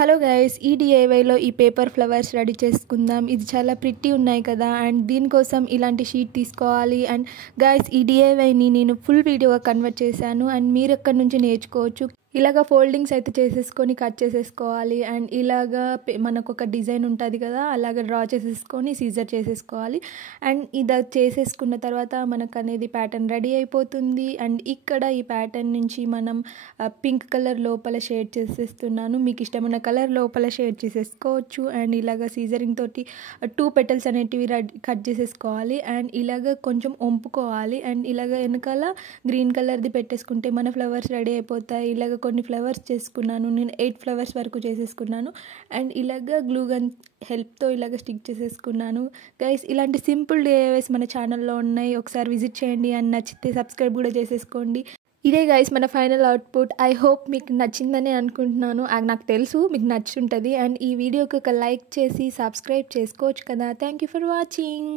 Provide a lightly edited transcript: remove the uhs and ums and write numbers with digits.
Hello guys, ఈ డిఐవైలో ఈ paper flowers ready చేసుకుందాం. ఇది చాలా ప్రిట్టి ఉన్నాయి కదా, అండ్ దీనికోసం ఇలాంటి షీట్ తీసుకోవాలి. అండ్ గైస్, ఈ డిఐవైని నేను ఫుల్ వీడియోగా కన్వర్ట్ చేశాను అండ్ మీరు ఎక్కడి నుంచి నేర్చుకోవచ్చు. ఇలాగ ఫోల్డింగ్స్ అయితే చేసేసుకొని కట్ చేసేసుకోవాలి. అండ్ ఇలాగా మనకు ఒక డిజైన్ ఉంటుంది కదా, అలాగ డ్రా చేసేసుకొని సీజర్ చేసేసుకోవాలి. అండ్ ఇది చేసేసుకున్న తర్వాత మనకు అనేది ప్యాటర్న్ రెడీ అయిపోతుంది. అండ్ ఇక్కడ ఈ ప్యాటర్న్ నుంచి మనం పింక్ కలర్ లోపల షేడ్ చేసేస్తున్నాను. మీకు ఇష్టమైన కలర్ లోపల షేడ్ చేసేసుకోవచ్చు. అండ్ ఇలాగ సీజరింగ్ తోటి 2 పెటల్స్ అనేటివి కట్ చేసేసుకోవాలి. అండ్ ఇలాగ కొంచెం వంపుకోవాలి. అండ్ ఇలాగ వెనకాల గ్రీన్ కలర్ది పెట్టేసుకుంటే మన ఫ్లవర్స్ రెడీ అయిపోతాయి. ఇలాగ కొన్ని ఫ్లవర్స్ చేసుకున్నాను, నేను 8 ఫ్లవర్స్ వరకు చేసేసుకున్నాను. అండ్ ఇలాగ గ్లూ గన్ హెల్ప్తో ఇలాగ స్టిక్ చేసేసుకున్నాను. గైస్, ఇలాంటి సింపుల్ డిఐవైస్ మన ఛానల్లో ఉన్నాయి, ఒకసారి విజిట్ చేయండి. అండ్ నచ్చితే సబ్స్క్రైబ్ కూడా చేసేసుకోండి. ఇదే గైస్ మన ఫైనల్ అవుట్పుట్. ఐ హోప్ మీకు నచ్చిందని అనుకుంటున్నాను. నాకు తెలుసు మీకు నచ్చుంటుంది. అండ్ ఈ వీడియోకి ఒక లైక్ చేసి సబ్స్క్రైబ్ చేసుకోవచ్చు కదా. Thank you for watching.